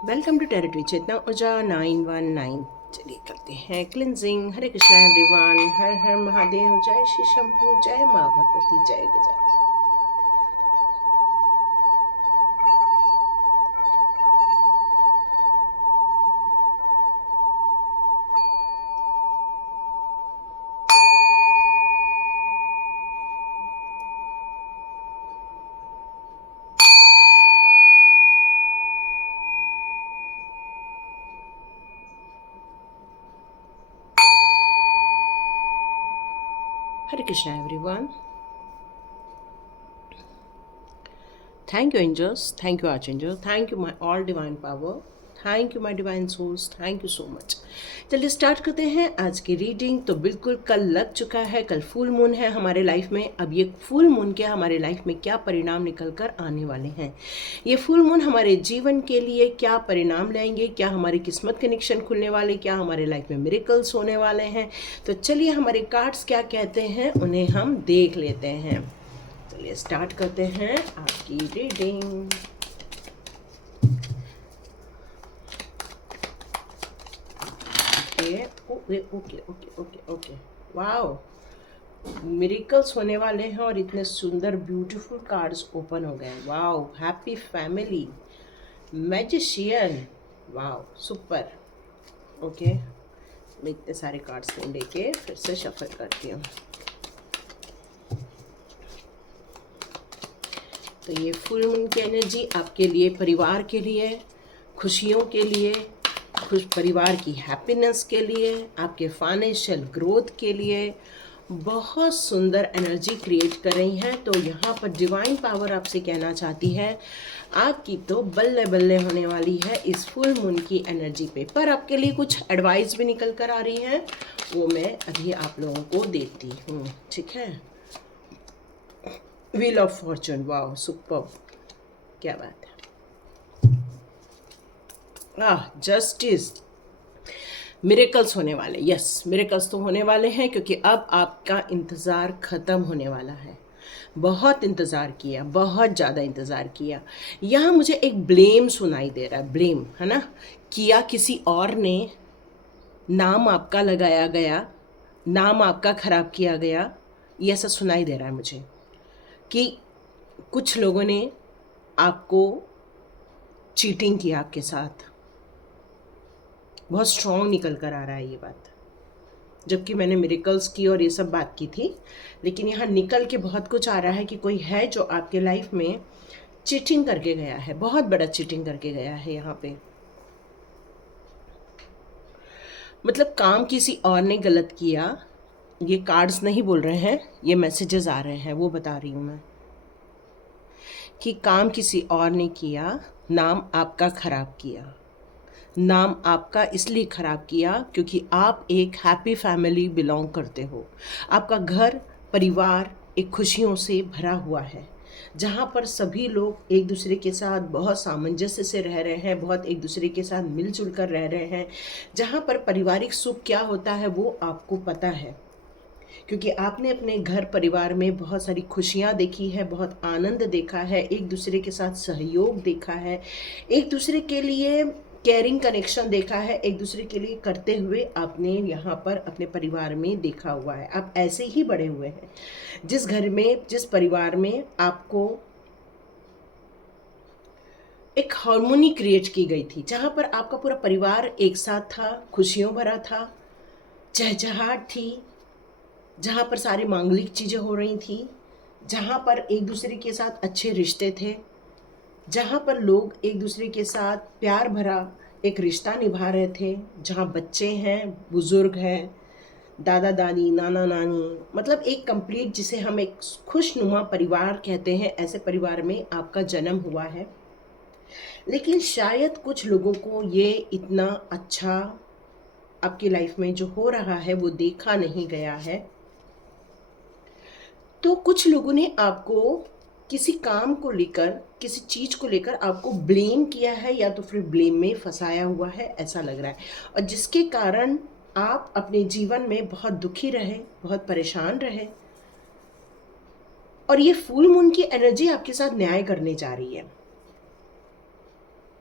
Welcome to territory चेतना ऊर्जा 919। चलिए करते हैं क्लिनजिंग। हरे कृष्णा एवरीवन, हर हर महादेव, जय श्री शंभू, जय माँ भगवती, जय Gaja. Hare Krishna everyone, thank you angels, thank you archangel, thank you my all divine power, thank you my divine souls, thank you so much. चलिए स्टार्ट करते हैं आज की रीडिंग। तो बिल्कुल कल लग चुका है, कल फुल मून है हमारे लाइफ में। अब ये फुल मून के हमारे लाइफ में क्या परिणाम निकल कर आने वाले हैं, ये फुल मून हमारे जीवन के लिए क्या परिणाम लाएंगे, क्या हमारी किस्मत कनेक्शन खुलने वाले, क्या हमारे लाइफ में मिरेकल्स होने वाले हैं। तो चलिए हमारे कार्ड्स क्या कहते हैं उन्हें हम देख लेते हैं। चलिए स्टार्ट करते हैं आपकी reading. Okay okay okay okay okay, wow, miracles होने वाले हैं और इतने सुंदर ब्यूटीफुल कार्ड्स ओपन हो गए। Wow, happy family, magician, wow super. Okay, मैं इतने सारे कार्ड्स नहीं लेके फिर से शफल करती हूँ। तो ये फुल मून की एनर्जी आपके लिए, परिवार के लिए, खुशियों के लिए, खुश परिवार की हैप्पीनेस के लिए, आपके फाइनेंशियल ग्रोथ के लिए बहुत सुंदर एनर्जी क्रिएट कर रही हैं। तो यहाँ पर डिवाइन पावर आपसे कहना चाहती है आपकी तो बल्ले बल्ले होने वाली है इस फुल मून की एनर्जी पे। पर आपके लिए कुछ एडवाइस भी निकल कर आ रही है, वो मैं अभी आप लोगों को देती हूँ, ठीक है। Wheel of Fortune, wow super, क्या बात है। जस्टिस, मिरेकल्स होने वाले, यस मिरेकल्स तो होने वाले हैं, क्योंकि अब आपका इंतज़ार ख़त्म होने वाला है। बहुत इंतज़ार किया, बहुत ज़्यादा इंतज़ार किया। यहाँ मुझे एक ब्लेम सुनाई दे रहा है, ब्लेम है ना, किया किसी और ने, नाम आपका लगाया गया, नाम आपका ख़राब किया गया, ये ऐसा सुनाई दे रहा है मुझे कि कुछ लोगों ने आपको चीटिंग किया आपके साथ। बहुत स्ट्रॉन्ग निकल कर आ रहा है ये बात, जबकि मैंने मिरेकल्स की और ये सब बात की थी, लेकिन यहाँ निकल के बहुत कुछ आ रहा है कि कोई है जो आपके लाइफ में चीटिंग करके गया है, बहुत बड़ा चीटिंग करके गया है। यहाँ पे मतलब काम किसी और ने गलत किया। ये कार्ड्स नहीं बोल रहे हैं, ये मैसेजेस आ रहे हैं, वो बता रही हूँ मैं कि काम किसी और ने किया, नाम आपका खराब किया। नाम आपका इसलिए ख़राब किया क्योंकि आप एक हैप्पी फैमिली बिलोंग करते हो। आपका घर परिवार एक खुशियों से भरा हुआ है, जहाँ पर सभी लोग एक दूसरे के साथ बहुत सामंजस्य से रह रहे हैं, बहुत एक दूसरे के साथ मिलजुल कर रह रहे हैं। जहाँ पर पारिवारिक सुख क्या होता है वो आपको पता है, क्योंकि आपने अपने घर परिवार में बहुत सारी खुशियाँ देखी है, बहुत आनंद देखा है, एक दूसरे के साथ सहयोग देखा है, एक दूसरे के लिए केयरिंग कनेक्शन देखा है, एक दूसरे के लिए करते हुए आपने यहाँ पर अपने परिवार में देखा हुआ है। आप ऐसे ही बड़े हुए हैं। जिस घर में, जिस परिवार में आपको एक हार्मोनी क्रिएट की गई थी, जहाँ पर आपका पूरा परिवार एक साथ था, खुशियों भरा था, चहचहाट थी, जहाँ पर सारी मांगलिक चीज़ें हो रही थी, जहाँ पर एक दूसरे के साथ अच्छे रिश्ते थे, जहाँ पर लोग एक दूसरे के साथ प्यार भरा एक रिश्ता निभा रहे थे, जहाँ बच्चे हैं, बुज़ुर्ग हैं, दादा दादी, नाना नानी, मतलब एक कंप्लीट, जिसे हम एक खुशनुमा परिवार कहते हैं, ऐसे परिवार में आपका जन्म हुआ है। लेकिन शायद कुछ लोगों को ये इतना अच्छा आपकी लाइफ में जो हो रहा है वो देखा नहीं गया है। तो कुछ लोगों ने आपको किसी काम को लेकर, किसी चीज़ को लेकर आपको ब्लेम किया है, या तो फिर ब्लेम में फंसाया हुआ है, ऐसा लग रहा है। और जिसके कारण आप अपने जीवन में बहुत दुखी रहे, बहुत परेशान रहे। और ये फुल मून की एनर्जी आपके साथ न्याय करने जा रही है।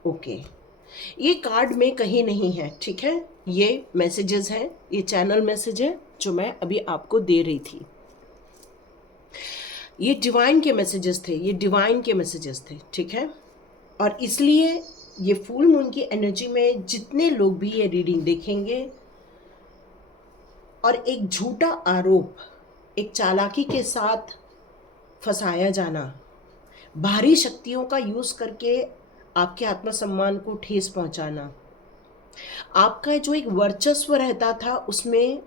ओके, ये कार्ड में कहीं नहीं है, ठीक है। ये मैसेजेस हैं, ये चैनल मैसेज है जो मैं अभी आपको दे रही थी। ये डिवाइन के मैसेजेस थे, ये डिवाइन के मैसेजेस थे, ठीक है। और इसलिए ये फुल मून की एनर्जी में जितने लोग भी ये रीडिंग देखेंगे और एक झूठा आरोप, एक चालाकी के साथ फंसाया जाना, भारी शक्तियों का यूज करके आपके आत्मसम्मान को ठेस पहुंचाना, आपका जो एक वर्चस्व रहता था उसमें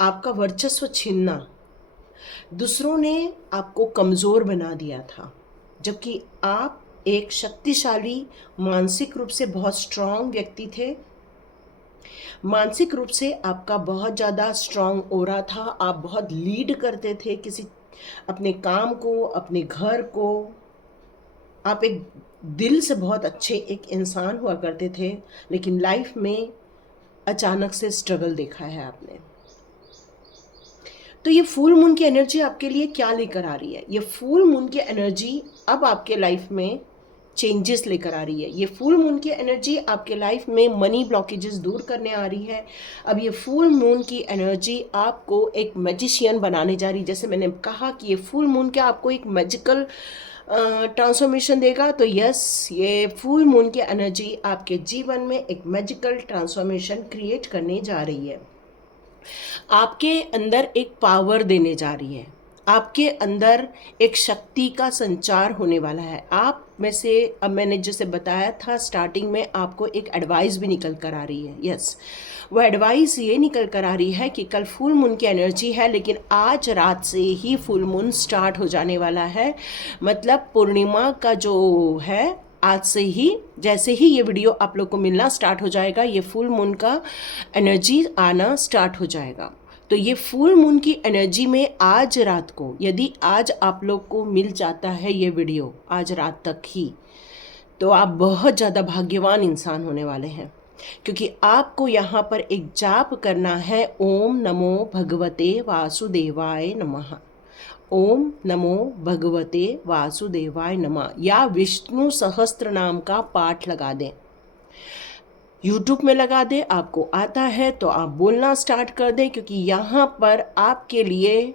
आपका वर्चस्व छीनना, दूसरों ने आपको कमजोर बना दिया था, जबकि आप एक शक्तिशाली, मानसिक रूप से बहुत स्ट्रांग व्यक्ति थे। मानसिक रूप से आपका बहुत ज़्यादा स्ट्रांग ऑरा था, आप बहुत लीड करते थे किसी अपने काम को, अपने घर को। आप एक दिल से बहुत अच्छे एक इंसान हुआ करते थे, लेकिन लाइफ में अचानक से स्ट्रगल देखा है आपने। तो ये फुल मून की एनर्जी आपके लिए क्या लेकर आ रही है? ये फुल मून की एनर्जी अब आपके लाइफ में चेंजेस लेकर आ रही है। ये फुल मून की एनर्जी आपके लाइफ में मनी ब्लॉकेजेस दूर करने आ रही है। अब ये फुल मून की एनर्जी आपको एक मैजिशियन बनाने जा रही है। जैसे मैंने कहा कि ये फुल मून क्या आपको एक मैजिकल ट्रांसफॉर्मेशन देगा, तो यस, ये फुल मून की एनर्जी आपके जीवन में एक मैजिकल ट्रांसफॉर्मेशन क्रिएट करने जा रही है। आपके अंदर एक पावर देने जा रही है, आपके अंदर एक शक्ति का संचार होने वाला है। आप में से, अब मैंने जैसे बताया था स्टार्टिंग में, आपको एक एडवाइस भी निकल कर आ रही है। यस, वो एडवाइस ये निकल कर आ रही है कि कल फुल मून की एनर्जी है, लेकिन आज रात से ही फुल मून स्टार्ट हो जाने वाला है। मतलब पूर्णिमा का जो है, आज से ही, जैसे ही ये वीडियो आप लोग को मिलना स्टार्ट हो जाएगा, ये फुल मून का एनर्जी आना स्टार्ट हो जाएगा। तो ये फुल मून की एनर्जी में आज रात को, यदि आज आप लोग को मिल जाता है ये वीडियो आज रात तक ही, तो आप बहुत ज़्यादा भाग्यवान इंसान होने वाले हैं, क्योंकि आपको यहाँ पर एक जाप करना है, ओम नमो भगवते वासुदेवाय नमः। ओम नमो भगवते वासुदेवाय नमः, या विष्णु सहस्त्र नाम का पाठ लगा दें। यूट्यूब में लगा दें, आपको आता है तो आप बोलना स्टार्ट कर दें, क्योंकि यहाँ पर आपके लिए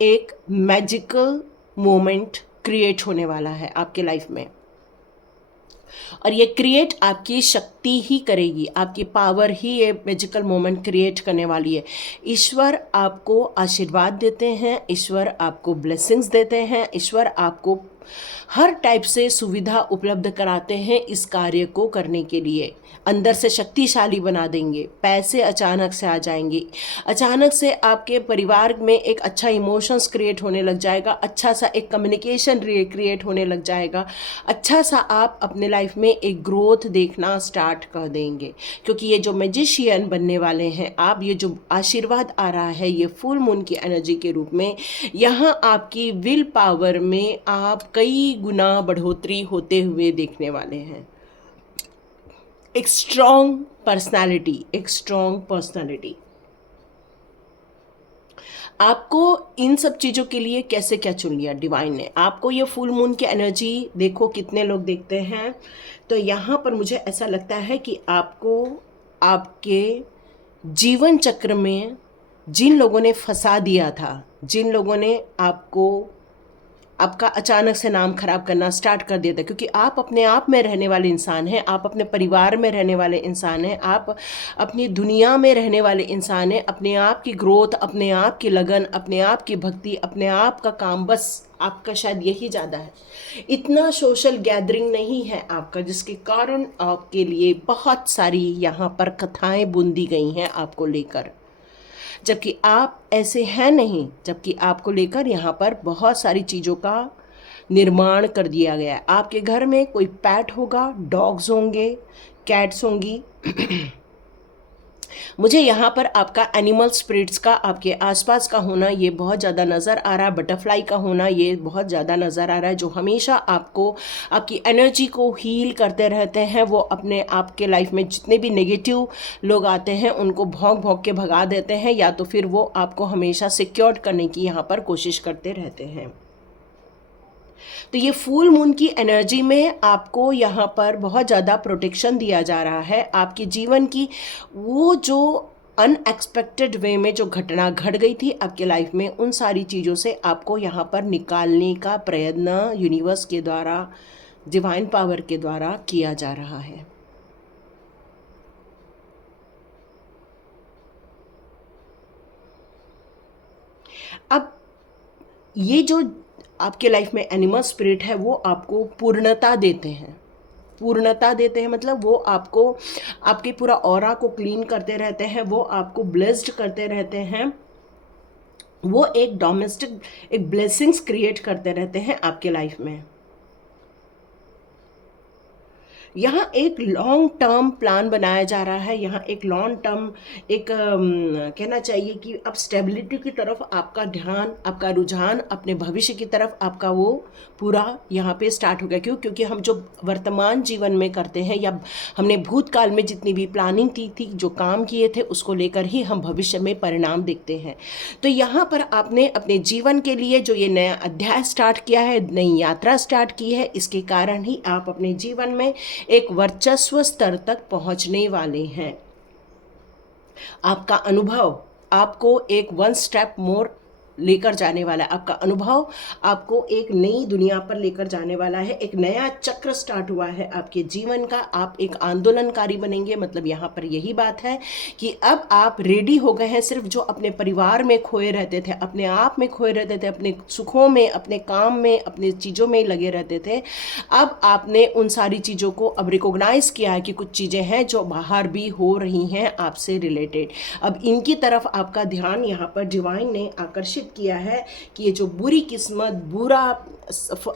एक मैजिकल मोमेंट क्रिएट होने वाला है आपके लाइफ में। और ये क्रिएट आपकी शक्ति ही करेगी, आपकी पावर ही ये मैजिकल मोमेंट क्रिएट करने वाली है। ईश्वर आपको आशीर्वाद देते हैं, ईश्वर आपको ब्लेसिंग्स देते हैं, ईश्वर आपको हर टाइप से सुविधा उपलब्ध कराते हैं इस कार्य को करने के लिए। अंदर से शक्तिशाली बना देंगे, पैसे अचानक से आ जाएंगे, अचानक से आपके परिवार में एक अच्छा इमोशंस क्रिएट होने लग जाएगा, अच्छा सा एक कम्युनिकेशन क्रिएट होने लग जाएगा, अच्छा सा आप अपने लाइफ में एक ग्रोथ देखना स्टार्ट कर देंगे। क्योंकि ये जो मैजिशियन बनने वाले हैं आप, ये जो आशीर्वाद आ रहा है ये फुल मून की एनर्जी के रूप में, यहाँ आपकी विल पावर में आप कई गुना बढ़ोतरी होते हुए देखने वाले हैं। एक स्ट्रॉन्ग पर्सनालिटी, एक स्ट्रॉन्ग पर्सनालिटी। आपको इन सब चीज़ों के लिए कैसे क्या चुन लिया डिवाइन ने? आपको ये फुल मून की एनर्जी देखो कितने लोग देखते हैं, तो यहाँ पर मुझे ऐसा लगता है कि आपको आपके जीवन चक्र में जिन लोगों ने फंसा दिया था, जिन लोगों ने आपका अचानक से नाम खराब करना स्टार्ट कर दिया था, क्योंकि आप अपने आप में रहने वाले इंसान हैं, आप अपने परिवार में रहने वाले इंसान हैं, आप अपनी दुनिया में रहने वाले इंसान हैं। अपने आप की ग्रोथ, अपने आप की लगन, अपने आप की भक्ति, अपने आप का काम, बस आपका शायद यही ज़्यादा है। इतना सोशल गैदरिंग नहीं है आपका, जिसके कारण आपके लिए बहुत सारी यहाँ पर कथाएँ बुंदी गई हैं आपको लेकर, जबकि आप ऐसे हैं नहीं, जबकि आपको लेकर यहाँ पर बहुत सारी चीज़ों का निर्माण कर दिया गया है। आपके घर में कोई पैट होगा, डॉग्स होंगे, कैट्स होंगी। मुझे यहाँ पर आपका एनिमल स्पिरिट्स का आपके आसपास का होना ये बहुत ज़्यादा नज़र आ रहा है। बटरफ्लाई का होना ये बहुत ज़्यादा नज़र आ रहा है, जो हमेशा आपको आपकी एनर्जी को हील करते रहते हैं। वो अपने आपके लाइफ में जितने भी नेगेटिव लोग आते हैं उनको भौंक भौंक के भगा देते हैं, या तो फिर वो आपको हमेशा सिक्योर करने की यहाँ पर कोशिश करते रहते हैं। तो ये फुल मून की एनर्जी में आपको यहाँ पर बहुत ज़्यादा प्रोटेक्शन दिया जा रहा है। आपके जीवन की वो जो अनएक्सपेक्टेड वे में जो घटना घट गई थी आपके लाइफ में, उन सारी चीज़ों से आपको यहाँ पर निकालने का प्रयत्न यूनिवर्स के द्वारा, डिवाइन पावर के द्वारा किया जा रहा है। अब ये जो आपके लाइफ में एनिमल स्पिरिट है वो आपको पूर्णता देते हैं। पूर्णता देते हैं मतलब वो आपको, आपके पूरा ऑरा को क्लीन करते रहते हैं, वो आपको ब्लेस्ड करते रहते हैं, वो एक डोमेस्टिक, एक ब्लेसिंग्स क्रिएट करते रहते हैं आपके लाइफ में। यहाँ एक लॉन्ग टर्म प्लान बनाया जा रहा है। यहाँ एक लॉन्ग टर्म, एक कहना चाहिए कि अब स्टेबिलिटी की तरफ आपका ध्यान, आपका रुझान अपने भविष्य की तरफ आपका वो पूरा यहाँ पे स्टार्ट हो गया। क्यों? क्योंकि हम जो वर्तमान जीवन में करते हैं या हमने भूतकाल में जितनी भी प्लानिंग की थी, जो काम किए थे, उसको लेकर ही हम भविष्य में परिणाम देखते हैं। तो यहाँ पर आपने अपने जीवन के लिए जो ये नया अध्याय स्टार्ट किया है, नई यात्रा स्टार्ट की है, इसके कारण ही आप अपने जीवन में एक वर्चस्व स्तर तक पहुंचने वाले हैं। आपका अनुभव आपको एक वन स्टेप मोर लेकर जाने वाला है। आपका अनुभव आपको एक नई दुनिया पर लेकर जाने वाला है। एक नया चक्र स्टार्ट हुआ है आपके जीवन का। आप एक आंदोलनकारी बनेंगे। मतलब यहाँ पर यही बात है कि अब आप रेडी हो गए हैं। सिर्फ जो अपने परिवार में खोए रहते थे, अपने आप में खोए रहते थे, अपने सुखों में, अपने काम में, अपने चीज़ों में लगे रहते थे, अब आपने उन सारी चीज़ों को अब रिकॉग्नाइज किया है कि कुछ चीज़ें हैं जो बाहर भी हो रही हैं आपसे रिलेटेड। अब इनकी तरफ आपका ध्यान यहाँ पर डिवाइन ने आकर्षित किया है कि ये जो बुरी किस्मत, बुरा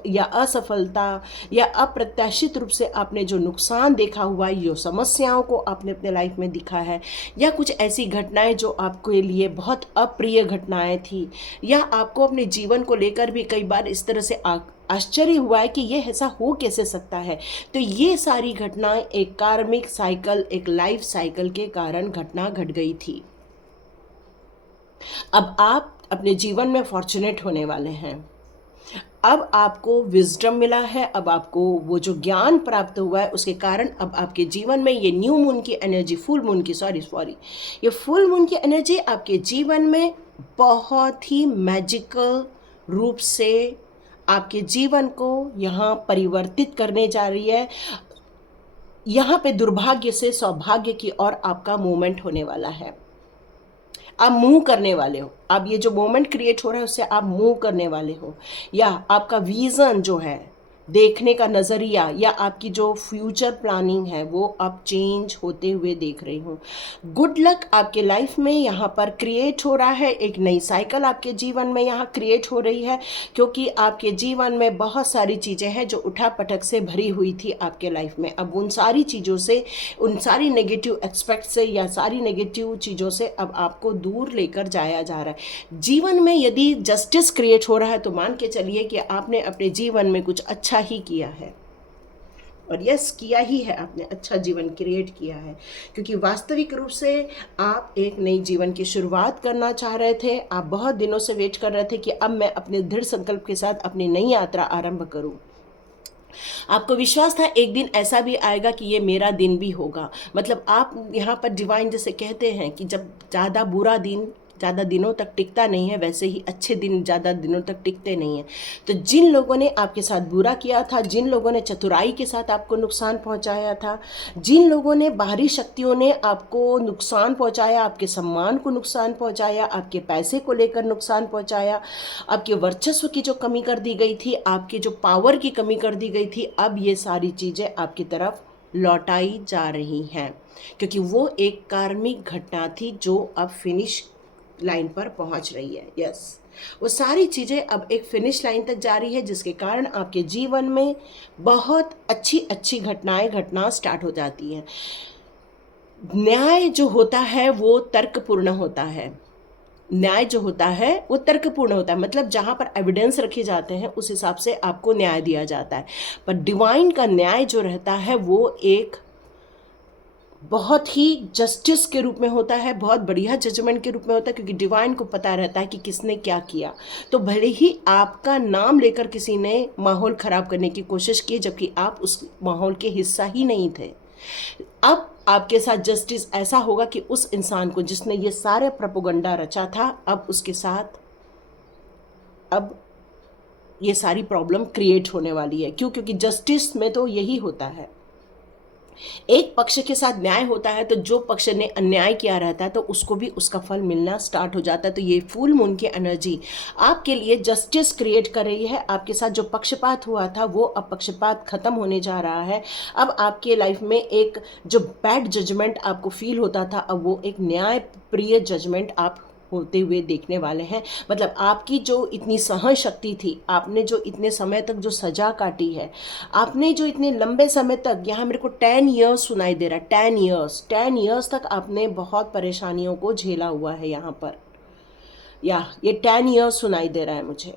या असफलता या अप्रत्याशित रूप से आपने जो नुकसान देखा हुआ है, जो समस्याओं को आपने अपने लाइफ में दिखा है, या कुछ ऐसी घटनाएं जो आपके लिए बहुत अप्रिय घटनाएं थी, या आपको अपने जीवन को लेकर भी कई बार इस तरह से आश्चर्य हुआ है कि ये ऐसा हो कैसे सकता है, तो ये सारी घटनाएं एक कार्मिक साइकिल, एक लाइफ साइकिल के कारण घटना घट गई थी। अब आप अपने जीवन में फॉर्चुनेट होने वाले हैं। अब आपको विजडम मिला है, अब आपको वो जो ज्ञान प्राप्त हुआ है उसके कारण अब आपके जीवन में ये न्यू मून की एनर्जी, फुल मून की सॉरी ये फुल मून की एनर्जी आपके जीवन में बहुत ही मैजिकल रूप से आपके जीवन को यहाँ परिवर्तित करने जा रही है। यहाँ पे दुर्भाग्य से सौभाग्य की ओर आपका मूवमेंट होने वाला है। आप मूव करने वाले हो। अब ये जो मोमेंट क्रिएट हो रहा है उससे आप मूव करने वाले हो, या आपका विज़न जो है, देखने का नज़रिया, या आपकी जो फ्यूचर प्लानिंग है वो अब चेंज होते हुए देख रही हूँ। गुड लक आपके लाइफ में यहाँ पर क्रिएट हो रहा है। एक नई साइकिल आपके जीवन में यहाँ क्रिएट हो रही है, क्योंकि आपके जीवन में बहुत सारी चीज़ें हैं जो उठापटक से भरी हुई थी आपके लाइफ में। अब उन सारी चीज़ों से, उन सारी नेगेटिव एस्पेक्ट से या सारी नेगेटिव चीज़ों से अब आपको दूर लेकर जाया जा रहा है। जीवन में यदि जस्टिस क्रिएट हो रहा है तो मान के चलिए कि आपने अपने जीवन में कुछ अच्छा ही किया है। और यस, किया ही है, आपने अच्छा जीवन क्रिएट किया है, क्योंकि वास्तविक रूप से आप एक नई जीवन की शुरुआत करना चाह रहे थे। आप बहुत दिनों से वेट कर रहे थे कि अब मैं अपने दृढ़ संकल्प के साथ अपनी नई यात्रा आरंभ करूं। आपको विश्वास था एक दिन ऐसा भी आएगा कि ये मेरा दिन भी होगा। मतलब आप यहाँ पर डिवाइन जैसे कहते हैं कि जब ज़्यादा बुरा दिन ज़्यादा दिनों तक टिकता नहीं है, वैसे ही अच्छे दिन ज़्यादा दिनों तक टिकते नहीं हैं। तो जिन लोगों ने आपके साथ बुरा किया था, जिन लोगों ने चतुराई के साथ आपको नुकसान पहुंचाया था, जिन लोगों ने बाहरी शक्तियों ने आपको नुकसान पहुंचाया, आपके सम्मान को नुकसान पहुंचाया, आपके पैसे को लेकर नुकसान पहुंचाया, आपके वर्चस्व की जो कमी कर दी गई थी, आपकी जो पावर की कमी कर दी गई थी, अब ये सारी चीज़ें आपकी तरफ लौटाई जा रही हैं, क्योंकि वो एक कार्मिक घटना थी जो अब फिनिश लाइन पर पहुंच रही है। यस, वो सारी चीज़ें अब एक फिनिश लाइन तक जा रही है, जिसके कारण आपके जीवन में बहुत अच्छी अच्छी घटनाएं घटना स्टार्ट हो जाती हैं। न्याय जो होता है वो तर्कपूर्ण होता है। न्याय जो होता है वो तर्कपूर्ण होता है, मतलब जहाँ पर एविडेंस रखे जाते हैं उस हिसाब से आपको न्याय दिया जाता है। पर डिवाइन का न्याय जो रहता है वो एक बहुत ही जस्टिस के रूप में होता है, बहुत बढ़िया जजमेंट के रूप में होता है, क्योंकि डिवाइन को पता रहता है कि किसने क्या किया। तो भले ही आपका नाम लेकर किसी ने माहौल ख़राब करने की कोशिश की, जबकि आप उस माहौल के हिस्सा ही नहीं थे, अब आपके साथ जस्टिस ऐसा होगा कि उस इंसान को जिसने ये सारे प्रोपोगंडा रचा था, अब उसके साथ अब ये सारी प्रॉब्लम क्रिएट होने वाली है। क्यों? क्योंकि जस्टिस में तो यही होता है, एक पक्ष के साथ न्याय होता है, तो जो पक्ष ने अन्याय किया रहता है तो उसको भी उसका फल मिलना स्टार्ट हो जाता है। तो ये फुल मून की एनर्जी आपके लिए जस्टिस क्रिएट कर रही है। आपके साथ जो पक्षपात हुआ था वो अब पक्षपात खत्म होने जा रहा है। अब आपके लाइफ में एक जो बैड जजमेंट आपको फील होता था, अब वो एक न्याय प्रिय जजमेंट आप होते हुए देखने वाले हैं। मतलब आपकी जो इतनी सहन शक्ति थी, आपने जो इतने समय तक जो सजा काटी है, आपने जो इतने लंबे समय तक, यहाँ मेरे को 10 ईयर्स सुनाई दे रहा है, 10 ईयर्स तक आपने बहुत परेशानियों को झेला हुआ है यहाँ पर, या ये 10 ईयर्स सुनाई दे रहा है मुझे।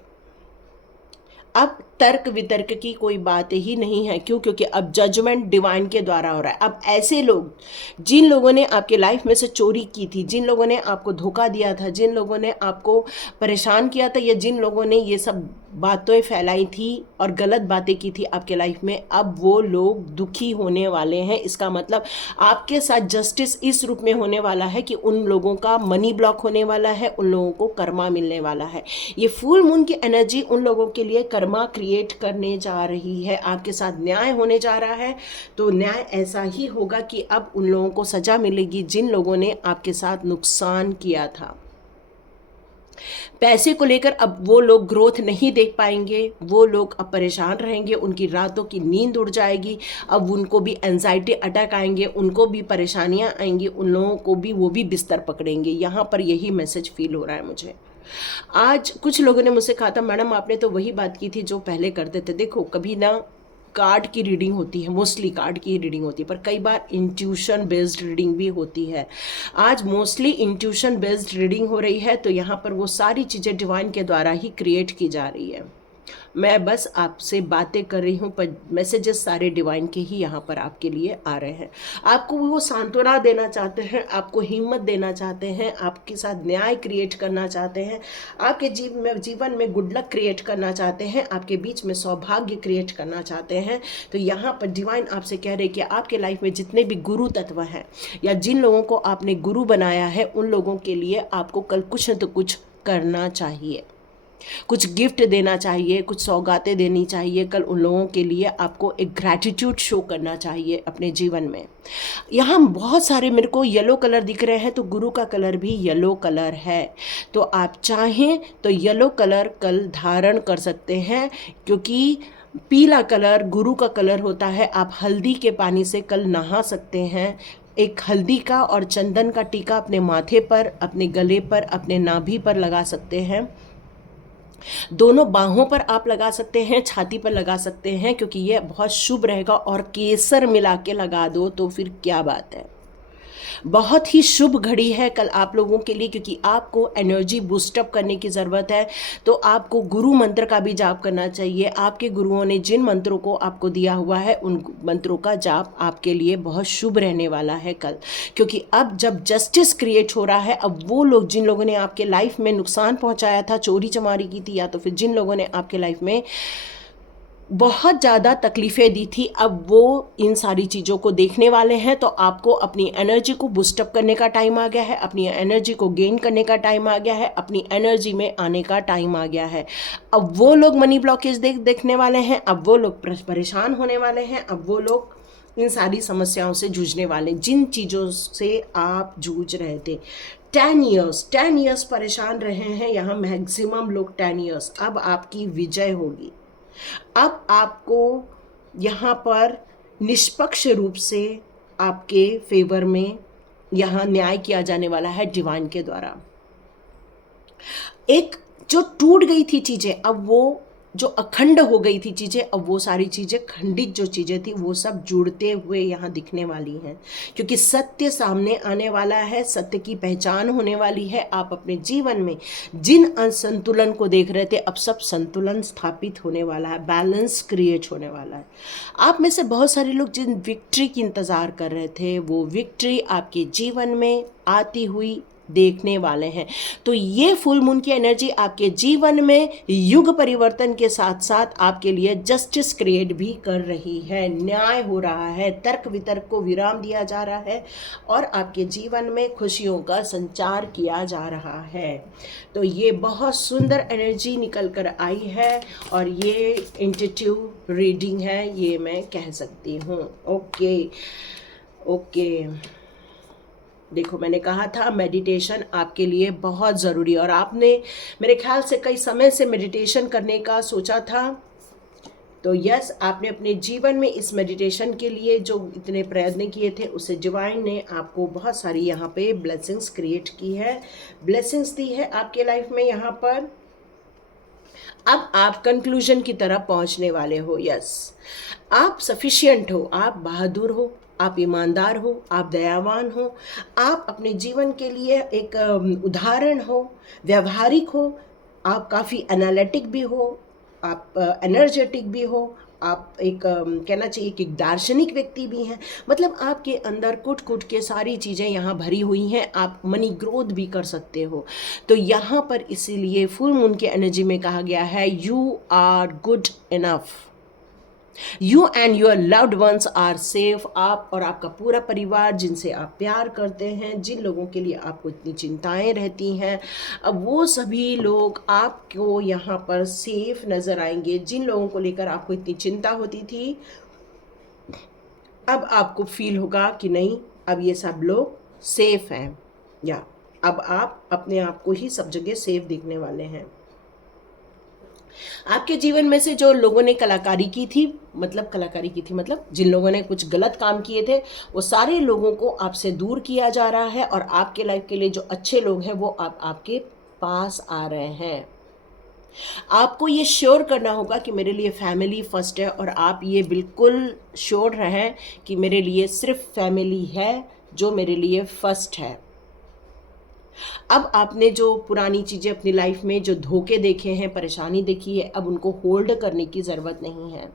अब तर्क वितर्क की कोई बात ही नहीं है। क्यों? क्योंकि अब जजमेंट डिवाइन के द्वारा हो रहा है। अब ऐसे लोग, जिन लोगों ने आपके लाइफ में से चोरी की थी, जिन लोगों ने आपको धोखा दिया था, जिन लोगों ने आपको परेशान किया था, या जिन लोगों ने ये सब बातें फैलाई थी और गलत बातें की थी आपके लाइफ में, अब वो लोग दुखी होने वाले हैं। इसका मतलब आपके साथ जस्टिस इस रूप में होने वाला है कि उन लोगों का मनी ब्लॉक होने वाला है, उन लोगों को कर्मा मिलने वाला है। ये फुल मून की एनर्जी उन लोगों के लिए कर्मा क्रिएट करने जा रही है। आपके साथ न्याय होने जा रहा है, तो न्याय ऐसा ही होगा कि अब उन लोगों को सजा मिलेगी जिन लोगों ने आपके साथ नुकसान किया था। पैसे को लेकर अब वो लोग ग्रोथ नहीं देख पाएंगे, वो लोग अब परेशान रहेंगे, उनकी रातों की नींद उड़ जाएगी। अब उनको भी एंजाइटी अटैक आएंगे, उनको भी परेशानियां आएंगी, उन लोगों को भी वो भी बिस्तर पकड़ेंगे। यहाँ पर यही मैसेज फील हो रहा है मुझे। आज कुछ लोगों ने मुझसे कहा था, मैडम आपने तो वही बात की थी जो पहले करते थे। देखो, कभी ना कार्ड की रीडिंग होती है, मोस्टली कार्ड की रीडिंग होती है, पर कई बार इंट्यूशन बेस्ड रीडिंग भी होती है। आज मोस्टली इंट्यूशन बेस्ड रीडिंग हो रही है, तो यहाँ पर वो सारी चीज़ें डिवाइन के द्वारा ही क्रिएट की जा रही है। मैं बस आपसे बातें कर रही हूँ, पर मैसेजेस सारे डिवाइन के ही यहाँ पर आपके लिए आ रहे हैं। आपको वो सांत्वना देना चाहते हैं, आपको हिम्मत देना चाहते हैं, आपके साथ न्याय क्रिएट करना चाहते हैं, आपके जीवन में गुड लक क्रिएट करना चाहते हैं, आपके बीच में सौभाग्य क्रिएट करना चाहते हैं। तो यहाँ पर डिवाइन आपसे कह रहे कि आपके लाइफ में जितने भी गुरु तत्व हैं, या जिन लोगों को आपने गुरु बनाया है, उन लोगों के लिए आपको कल कुछ न तो कुछ करना चाहिए, कुछ गिफ्ट देना चाहिए, कुछ सौगातें देनी चाहिए। कल उन लोगों के लिए आपको एक ग्रैटिट्यूड शो करना चाहिए अपने जीवन में। यहाँ बहुत सारे मेरे को येलो कलर दिख रहे हैं, तो गुरु का कलर भी येलो कलर है। तो आप चाहें तो येलो कलर कल धारण कर सकते हैं, क्योंकि पीला कलर गुरु का कलर होता है। आप हल्दी के पानी से कल नहा सकते हैं। एक हल्दी का और चंदन का टीका अपने माथे पर, अपने गले पर, अपने नाभि पर लगा सकते हैं। दोनों बाहों पर आप लगा सकते हैं, छाती पर लगा सकते हैं, क्योंकि ये बहुत शुभ रहेगा। और केसर मिला के लगा दो तो फिर क्या बात है। बहुत ही शुभ घड़ी है कल आप लोगों के लिए, क्योंकि आपको एनर्जी बूस्टअप करने की ज़रूरत है। तो आपको गुरु मंत्र का भी जाप करना चाहिए। आपके गुरुओं ने जिन मंत्रों को आपको दिया हुआ है, उन मंत्रों का जाप आपके लिए बहुत शुभ रहने वाला है कल। क्योंकि अब जब जस्टिस क्रिएट हो रहा है, अब वो लोग जिन लोगों ने आपके लाइफ में नुकसान पहुंचाया था, चोरी चमारी की थी, या तो फिर जिन लोगों ने आपके लाइफ में बहुत ज़्यादा तकलीफ़ें दी थी, अब वो इन सारी चीज़ों को देखने वाले हैं। तो आपको अपनी एनर्जी को बूस्टअप करने का टाइम आ गया है, अपनी एनर्जी को गेन करने का टाइम आ गया है, अपनी एनर्जी में आने का टाइम आ गया है। अब वो लोग मनी ब्लॉकेज देखने वाले हैं, अब वो लोग परेशान होने वाले हैं, अब वो लोग इन सारी समस्याओं से जूझने वाले, जिन चीज़ों से आप जूझ रहे थे। 10 ईयर्स परेशान रहे हैं यहाँ मैक्सिमम लोग, 10 ईयर्स। अब आपकी विजय होगी। अब आपको यहाँ पर निष्पक्ष रूप से आपके फेवर में यहाँ न्याय किया जाने वाला है डिवाइन के द्वारा। एक जो टूट गई थी चीज़ें, अब वो जो अखंड हो गई थी चीज़ें, अब वो सारी चीज़ें, खंडित जो चीज़ें थी वो सब जुड़ते हुए यहाँ दिखने वाली हैं, क्योंकि सत्य सामने आने वाला है, सत्य की पहचान होने वाली है। आप अपने जीवन में जिन असंतुलन को देख रहे थे, अब सब संतुलन स्थापित होने वाला है, बैलेंस क्रिएट होने वाला है। आप में से बहुत सारे लोग जिन विक्ट्री की इंतज़ार कर रहे थे, वो विक्ट्री आपके जीवन में आती हुई देखने वाले हैं। तो ये फुल मून की एनर्जी आपके जीवन में युग परिवर्तन के साथ साथ आपके लिए जस्टिस क्रिएट भी कर रही है, न्याय हो रहा है, तर्क वितर्क को विराम दिया जा रहा है और आपके जीवन में खुशियों का संचार किया जा रहा है। तो ये बहुत सुंदर एनर्जी निकल कर आई है और ये इंट्यूटिव रीडिंग है, ये मैं कह सकती हूँ। ओके ओके, देखो मैंने कहा था मेडिटेशन आपके लिए बहुत ज़रूरी है और आपने मेरे ख्याल से कई समय से मेडिटेशन करने का सोचा था। तो यस, आपने अपने जीवन में इस मेडिटेशन के लिए जो इतने प्रयत्न किए थे, उससे डिवाइन ने आपको बहुत सारी यहाँ पे ब्लेसिंग्स क्रिएट की है, ब्लेसिंग्स दी है आपके लाइफ में यहाँ पर। अब आप कंक्लूजन की तरफ पहुँचने वाले हो। यस, आप सफिशिएंट हो, आप बहादुर हो, आप ईमानदार हो, आप दयावान हो, आप अपने जीवन के लिए एक उदाहरण हो, व्यवहारिक हो, आप काफ़ी एनालिटिक भी हो, आप एनर्जेटिक भी हो, आप एक कहना चाहिए कि एक दार्शनिक व्यक्ति भी हैं। मतलब आपके अंदर कुट कुट के सारी चीज़ें यहाँ भरी हुई हैं, आप मनी ग्रोथ भी कर सकते हो। तो यहाँ पर इसीलिए फुल मून के एनर्जी में कहा गया है, you are good enough, you and your loved ones are safe. आप और आपका पूरा परिवार, जिनसे आप प्यार करते हैं, जिन लोगों के लिए आपको इतनी चिंताएं रहती हैं, अब वो सभी लोग आपको यहाँ पर सेफ नज़र आएंगे। जिन लोगों को लेकर आपको इतनी चिंता होती थी, अब आपको फील होगा कि नहीं, अब ये सब लोग सेफ हैं, या अब आप अपने आप को ही सब जगह सेफ दिखने वाले हैं। आपके जीवन में से जो लोगों ने कलाकारी की थी, मतलब जिन लोगों ने कुछ गलत काम किए थे, वो सारे लोगों को आपसे दूर किया जा रहा है और आपके लाइफ के लिए जो अच्छे लोग हैं वो आपके पास आ रहे हैं। आपको ये श्योर करना होगा कि मेरे लिए फैमिली फर्स्ट है, और आप ये बिल्कुल श्योर रहें कि मेरे लिए सिर्फ फैमिली है जो मेरे लिए फर्स्ट है। अब आपने जो पुरानी चीज़ें अपनी लाइफ में जो धोखे देखे हैं, परेशानी देखी है, अब उनको होल्ड करने की ज़रूरत नहीं है,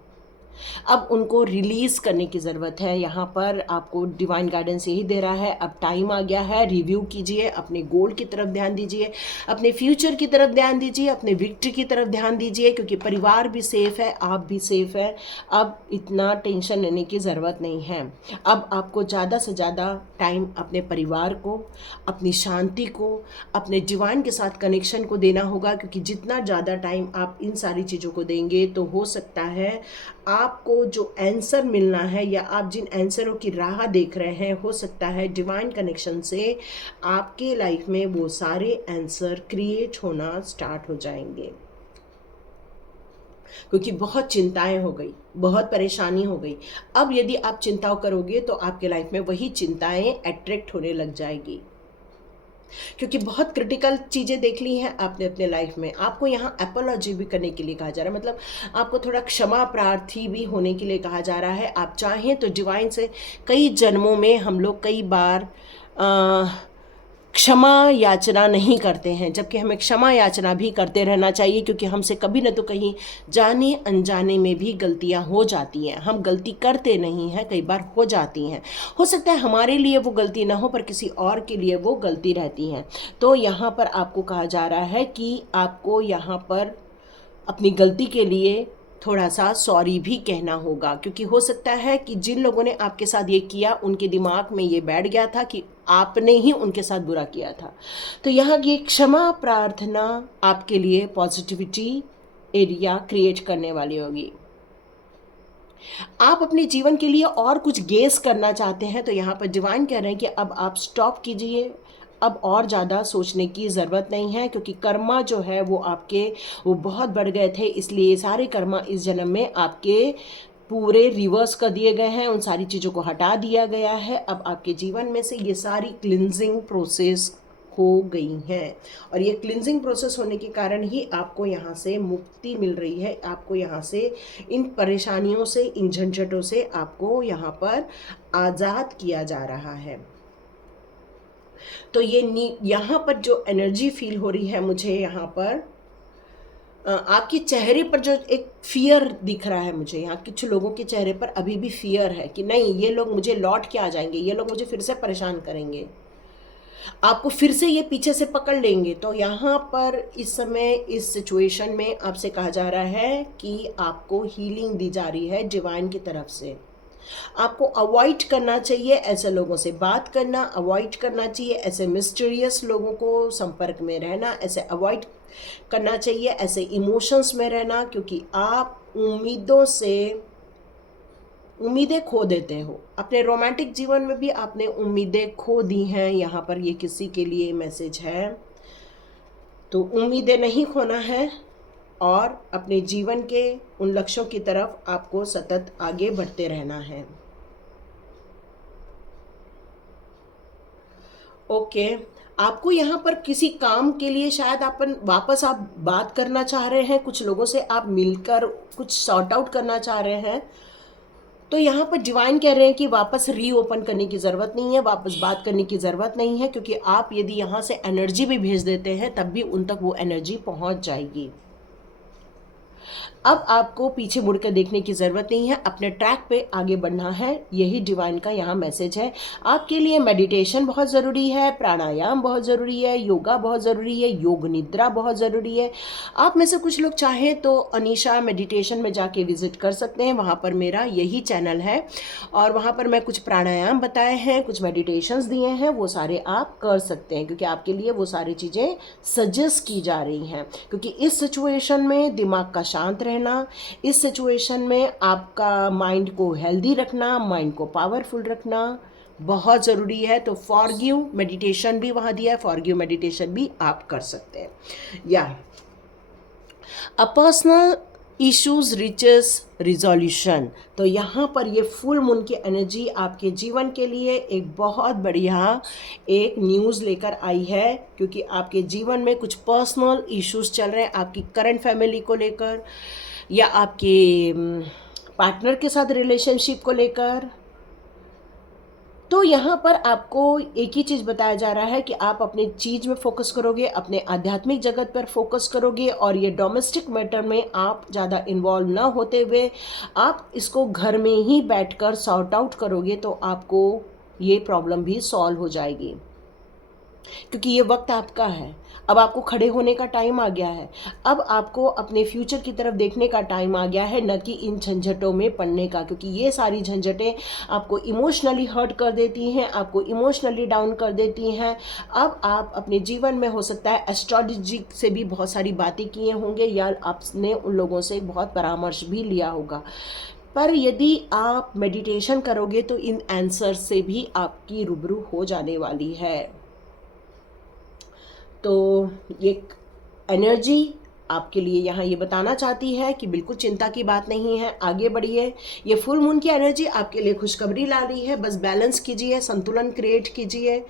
अब उनको रिलीज़ करने की ज़रूरत है। यहाँ पर आपको डिवाइन गाइडेंस यही दे रहा है, अब टाइम आ गया है, रिव्यू कीजिए, अपने गोल की तरफ ध्यान दीजिए, अपने फ्यूचर की तरफ ध्यान दीजिए, अपने विक्ट्री की तरफ ध्यान दीजिए, क्योंकि परिवार भी सेफ़ है, आप भी सेफ़ है। अब इतना टेंशन लेने की ज़रूरत नहीं है। अब आपको ज़्यादा से ज़्यादा टाइम अपने परिवार को, अपनी शांति को, अपने डिवाइन के साथ कनेक्शन को देना होगा, क्योंकि जितना ज़्यादा टाइम आप इन सारी चीज़ों को देंगे तो हो सकता है आपको जो आंसर मिलना है, या आप जिन आंसरों की राह देख रहे हैं, हो सकता है डिवाइन कनेक्शन से आपके लाइफ में वो सारे आंसर क्रिएट होना स्टार्ट हो जाएंगे। क्योंकि बहुत चिंताएं हो गई, बहुत परेशानी हो गई। अब यदि आप चिंताओं करोगे तो आपके लाइफ में वही चिंताएं अट्रैक्ट होने लग जाएगी, क्योंकि बहुत क्रिटिकल चीज़ें देख ली हैं आपने अपने लाइफ में। आपको यहाँ एपोलॉजी भी करने के लिए कहा जा रहा है, मतलब आपको थोड़ा क्षमा प्रार्थी भी होने के लिए कहा जा रहा है। आप चाहें तो डिवाइन से, कई जन्मों में हम लोग कई बार क्षमा याचना नहीं करते हैं, जबकि हमें क्षमा याचना भी करते रहना चाहिए, क्योंकि हमसे कभी न तो कहीं जाने अनजाने में भी गलतियां हो जाती हैं। हम गलती करते नहीं हैं, कई बार हो जाती हैं। हो सकता है हमारे लिए वो गलती ना हो, पर किसी और के लिए वो गलती रहती हैं। तो यहाँ पर आपको कहा जा रहा है कि आपको यहाँ पर अपनी गलती के लिए थोड़ा सा सॉरी भी कहना होगा, क्योंकि हो सकता है कि जिन लोगों ने आपके साथ ये किया, उनके दिमाग में ये बैठ गया था कि आपने ही उनके साथ बुरा किया था। तो यहाँ ये क्षमा प्रार्थना आपके लिए पॉजिटिविटी एरिया क्रिएट करने वाली होगी। आप अपने जीवन के लिए और कुछ गेस करना चाहते हैं, तो यहाँ पर डिवाइन कह रहे हैं कि अब आप स्टॉप कीजिए, अब और ज़्यादा सोचने की ज़रूरत नहीं है, क्योंकि कर्मा जो है वो बहुत बढ़ गए थे, इसलिए सारे कर्मा इस जन्म में आपके पूरे रिवर्स कर दिए गए हैं, उन सारी चीज़ों को हटा दिया गया है। अब आपके जीवन में से ये सारी क्लिनजिंग प्रोसेस हो गई हैं, और ये क्लिनजिंग प्रोसेस होने के कारण ही आपको यहाँ से मुक्ति मिल रही है। आपको यहाँ से इन परेशानियों से, इन झंझटों से आपको यहाँ पर आज़ाद किया जा रहा है। तो ये यहाँ पर जो एनर्जी फील हो रही है मुझे, यहाँ पर आपके चेहरे पर जो एक फियर दिख रहा है मुझे, यहाँ कुछ लोगों के चेहरे पर अभी भी फियर है कि नहीं, ये लोग मुझे लौट के आ जाएंगे, ये लोग मुझे फिर से परेशान करेंगे, आपको फिर से ये पीछे से पकड़ लेंगे। तो यहाँ पर इस समय इस सिचुएशन में आपसे कहा जा रहा है कि आपको हीलिंग दी जा रही है डिवाइन की तरफ से। आपको अवॉइड करना चाहिए ऐसे लोगों से बात करना, अवॉइड करना चाहिए ऐसे मिस्टीरियस लोगों को संपर्क में रहना, ऐसे अवॉइड करना चाहिए ऐसे इमोशंस में रहना, क्योंकि आप उम्मीदें खो देते हो। अपने रोमांटिक जीवन में भी आपने उम्मीदें खो दी हैं, यहाँ पर ये किसी के लिए मैसेज है। तो उम्मीदें नहीं खोना है और अपने जीवन के उन लक्ष्यों की तरफ आपको सतत आगे बढ़ते रहना है। ओके, आपको यहाँ पर किसी काम के लिए शायद वापस आप बात करना चाह रहे हैं, कुछ लोगों से आप मिलकर कुछ सॉर्ट आउट करना चाह रहे हैं। तो यहाँ पर डिवाइन कह रहे हैं कि वापस रीओपन करने की ज़रूरत नहीं है, वापस बात करने की ज़रूरत नहीं है, क्योंकि आप यदि यहाँ से एनर्जी भी भेज देते हैं तब भी उन तक वो एनर्जी पहुँच जाएगी। अब आपको पीछे मुड़कर देखने की ज़रूरत नहीं है, अपने ट्रैक पे आगे बढ़ना है, यही डिवाइन का यहाँ मैसेज है। आपके लिए मेडिटेशन बहुत ज़रूरी है, प्राणायाम बहुत ज़रूरी है, योगा बहुत ज़रूरी है, योग निद्रा बहुत ज़रूरी है। आप में से कुछ लोग चाहें तो अनीशा मेडिटेशन में जाके विज़िट कर सकते हैं, वहाँ पर मेरा यही चैनल है और वहाँ पर मैं कुछ प्राणायाम बताए हैं, कुछ मेडिटेशंस दिए हैं, वो सारे आप कर सकते हैं, क्योंकि आपके लिए वो सारी चीज़ें सजेस्ट की जा रही हैं। क्योंकि इस सिचुएशन में दिमाग का शांत रहना, इस सिचुएशन में आपका माइंड को हेल्दी रखना, माइंड को पावरफुल रखना बहुत ज़रूरी है। तो फॉरगिव मेडिटेशन भी वहाँ दिया है, फॉरगिव मेडिटेशन भी आप कर सकते हैं। या a personal issues reaches resolution, तो यहाँ पर ये फुल मून की एनर्जी आपके जीवन के लिए एक बहुत बढ़िया एक न्यूज़ लेकर आई है, क्योंकि आपके जीवन में कुछ पर्सनल इश्यूज चल रहे हैं, आपकी करंट फैमिली को लेकर या आपके पार्टनर के साथ रिलेशनशिप को लेकर। तो यहाँ पर आपको एक ही चीज़ बताया जा रहा है कि आप अपने चीज़ में फोकस करोगे, अपने आध्यात्मिक जगत पर फोकस करोगे, और ये डोमेस्टिक मैटर में आप ज़्यादा इन्वॉल्व ना होते हुए आप इसको घर में ही बैठकर सॉर्ट आउट करोगे, तो आपको ये प्रॉब्लम भी सॉल्व हो जाएगी, क्योंकि ये वक्त आपका है। अब आपको खड़े होने का टाइम आ गया है, अब आपको अपने फ्यूचर की तरफ देखने का टाइम आ गया है, न कि इन झंझटों में पड़ने का, क्योंकि ये सारी झंझटें आपको इमोशनली हर्ट कर देती हैं, आपको इमोशनली डाउन कर देती हैं। अब आप अपने जीवन में हो सकता है एस्ट्रोलॉजी से भी बहुत सारी बातें किए होंगे या आपने उन लोगों से बहुत परामर्श भी लिया होगा, पर यदि आप मेडिटेशन करोगे तो इन आंसर से भी आपकी रूबरू हो जाने वाली है। तो ये एनर्जी आपके लिए यहाँ ये बताना चाहती है कि बिल्कुल चिंता की बात नहीं है, आगे बढ़िए। ये फुल मून की एनर्जी आपके लिए खुशखबरी ला रही है, बस बैलेंस कीजिए, संतुलन क्रिएट कीजिए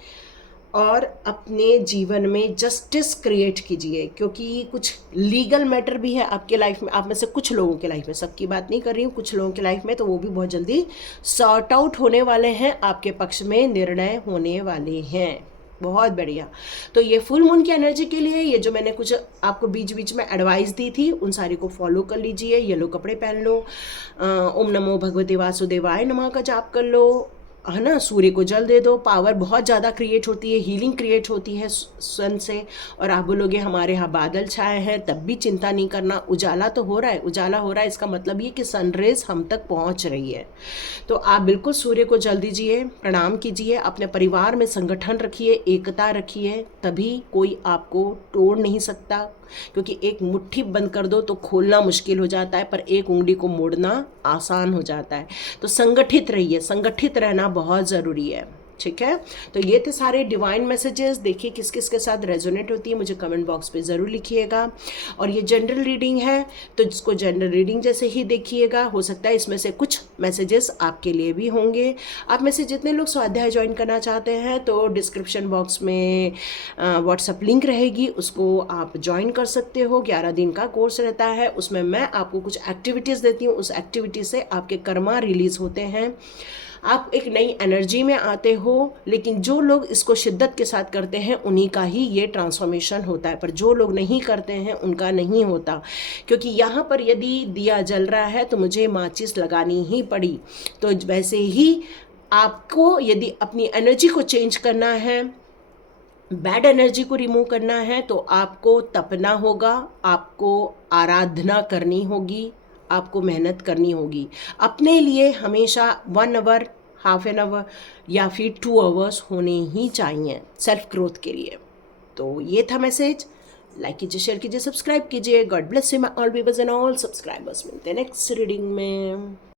और अपने जीवन में जस्टिस क्रिएट कीजिए, क्योंकि कुछ लीगल मैटर भी है आपके लाइफ में, आप में से कुछ लोगों के लाइफ में, सबकी बात नहीं कर रही हूँ, कुछ लोगों के लाइफ में, तो वो भी बहुत जल्दी सॉर्ट आउट होने वाले हैं, आपके पक्ष में निर्णय होने वाले हैं। बहुत बढ़िया। तो ये फुल मून की एनर्जी के लिए ये जो मैंने कुछ आपको बीच बीच में एडवाइस दी थी उन सारी को फॉलो कर लीजिए। येलो कपड़े पहन लो, ओम नमो भगवते वासुदेवाय नमः का जाप कर लो, है ना, सूर्य को जल दे दो, पावर बहुत ज़्यादा क्रिएट होती है, हीलिंग क्रिएट होती है सन से। और आप बोलोगे हमारे यहाँ बादल छाए हैं, तब भी चिंता नहीं करना, उजाला तो हो रहा है, उजाला हो रहा है, इसका मतलब ये कि सनरेज हम तक पहुँच रही है। तो आप बिल्कुल सूर्य को जल दीजिए, प्रणाम कीजिए, अपने परिवार में संगठन रखिए, एकता रखिए, तभी कोई आपको तोड़ नहीं सकता, क्योंकि एक मुट्ठी बंद कर दो तो खोलना मुश्किल हो जाता है, पर एक उंगली को मोड़ना आसान हो जाता है। तो संगठित रहिए, संगठित रहना बहुत ज़रूरी है। ठीक है, तो ये थे सारे डिवाइन मैसेजेस। देखिए किस किस के साथ रेजोनेट होती है, मुझे कमेंट बॉक्स पे ज़रूर लिखिएगा। और ये जनरल रीडिंग है, तो इसको जनरल रीडिंग जैसे ही देखिएगा। हो सकता है इसमें से कुछ मैसेजेस आपके लिए भी होंगे। आप में से जितने लोग स्वाध्याय ज्वाइन करना चाहते हैं तो डिस्क्रिप्शन बॉक्स में व्हाट्सअप लिंक रहेगी, उसको आप ज्वाइन कर सकते हो। 11 दिन का कोर्स रहता है, उसमें मैं आपको कुछ एक्टिविटीज़ देती हूँ। उस एक्टिविटी से आपके कर्मा रिलीज़ होते हैं, आप एक नई एनर्जी में आते हो। लेकिन जो लोग इसको शिद्दत के साथ करते हैं उन्हीं का ही ये ट्रांसफॉर्मेशन होता है, पर जो लोग नहीं करते हैं उनका नहीं होता। क्योंकि यहाँ पर यदि दिया जल रहा है तो मुझे माचिस लगानी ही पड़ी। तो वैसे ही आपको यदि अपनी एनर्जी को चेंज करना है, बैड एनर्जी को रिमूव करना है, तो आपको तपना होगा, आपको आराधना करनी होगी, आपको मेहनत करनी होगी। अपने लिए हमेशा 1 आवर, हाफ एन आवर या फिर 2 आवर्स होने ही चाहिए सेल्फ ग्रोथ के लिए। तो ये था मैसेज। लाइक कीजिए, शेयर कीजिए, सब्सक्राइब कीजिए। God bless you my all viewers and all subscribers. मिलते हैं नेक्स्ट रीडिंग में।